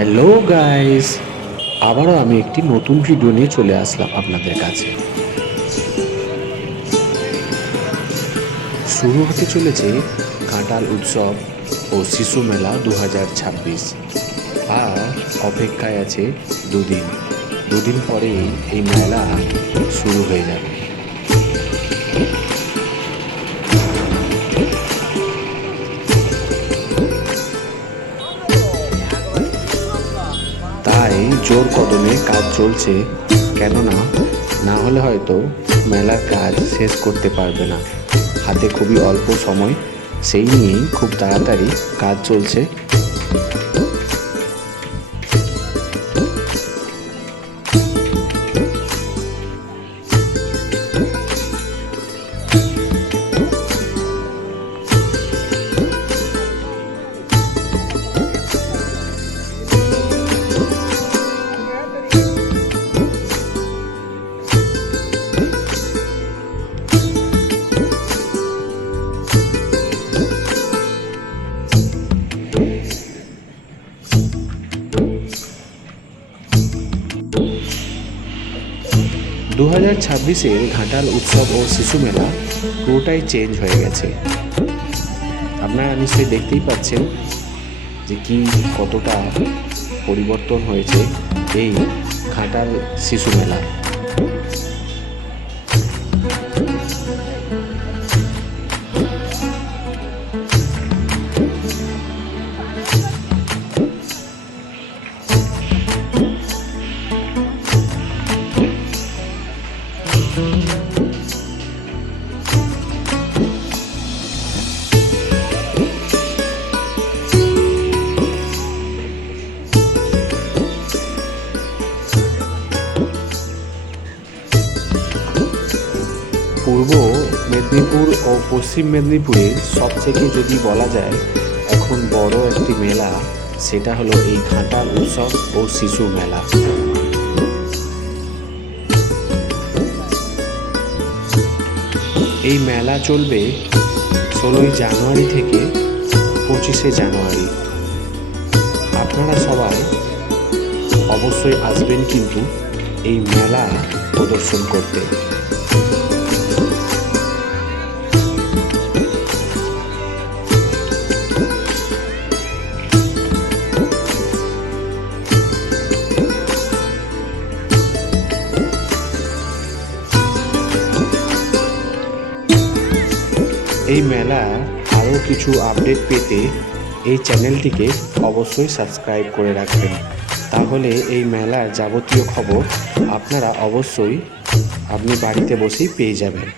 Hello guys, আবারও আমি একটি নতুন ভিডিও নিয়ে চলে আসলাম আপনাদের কাছে। শুরু হতে চলেছে কাঁঠাল উৎসব ও শিশু মেলা 2026। আর অপেক্ষায় আছে দুদিন পরেই এই মেলা শুরু হয়ে যাবে। তাই জোর কদমে কাজ চলছে, কেননা না হলে হয়তো মেলার কাজ শেষ করতে পারবে না। হাতে খুবই অল্প সময়, সেই নিয়েই খুব তাড়াতাড়ি কাজ চলছে। 2026-এর ঘাটাল উৎসব ও শিশু মেলা পুরোটাই চেঞ্জ হয়ে গেছে। আপনারা নিশ্চয়ই দেখতেই পাচ্ছেন যে কতটা পরিবর্তন হয়েছে এই ঘাটাল শিশু মেলা। পূর্ব মেদিনীপুর ও পশ্চিম মেদিনীপুরের সবথেকে যদি বলা যায় এখন বড় একটি মেলা, সেটা হলো এই ঘাটাল উৎসব ও শিশু মেলা। এই মেলা চলবে 16ই জানুয়ারি থেকে 25শে জানুয়ারি। আপনারা সবাই অবশ্যই আসবেন কিন্তু এই মেলা প্রদর্শন করতে। এই মেলা আরও কিছু আপডেট পেতে এই চ্যানেলটিকে অবশ্যই সাবস্ক্রাইব করে রাখবেন, তাহলে এই মেলার যাবতীয় খবর আপনারা অবশ্যই আপনি বাড়িতে বসেই পেয়ে যাবেন।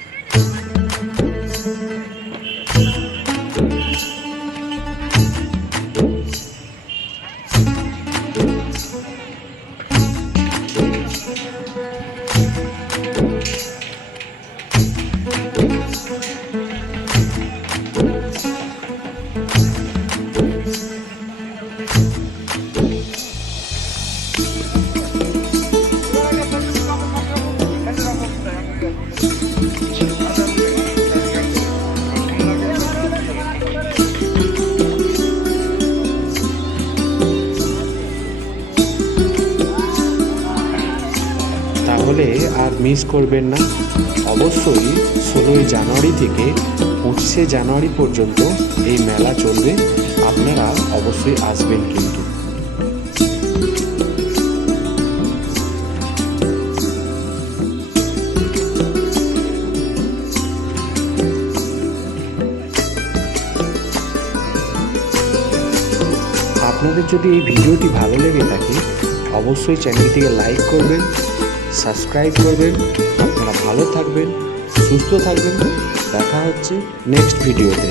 তাহলে আর মিস করবেন না, অবশ্যই 16ই জানুয়ারি থেকে 25শে জানুয়ারি পর্যন্ত এই মেলা চলবে। আপনারা অবশ্যই আসবেন কিন্তু। আপনাদের যদি এই ভিডিওটি ভালো লেগে থাকে অবশ্যই চ্যানেলটিকে লাইক করবেন, সাবস্ক্রাইব করবেন। আপনারা ভালো থাকবেন, সুস্থ থাকবেন। দেখা হচ্ছে নেক্সট ভিডিওতে।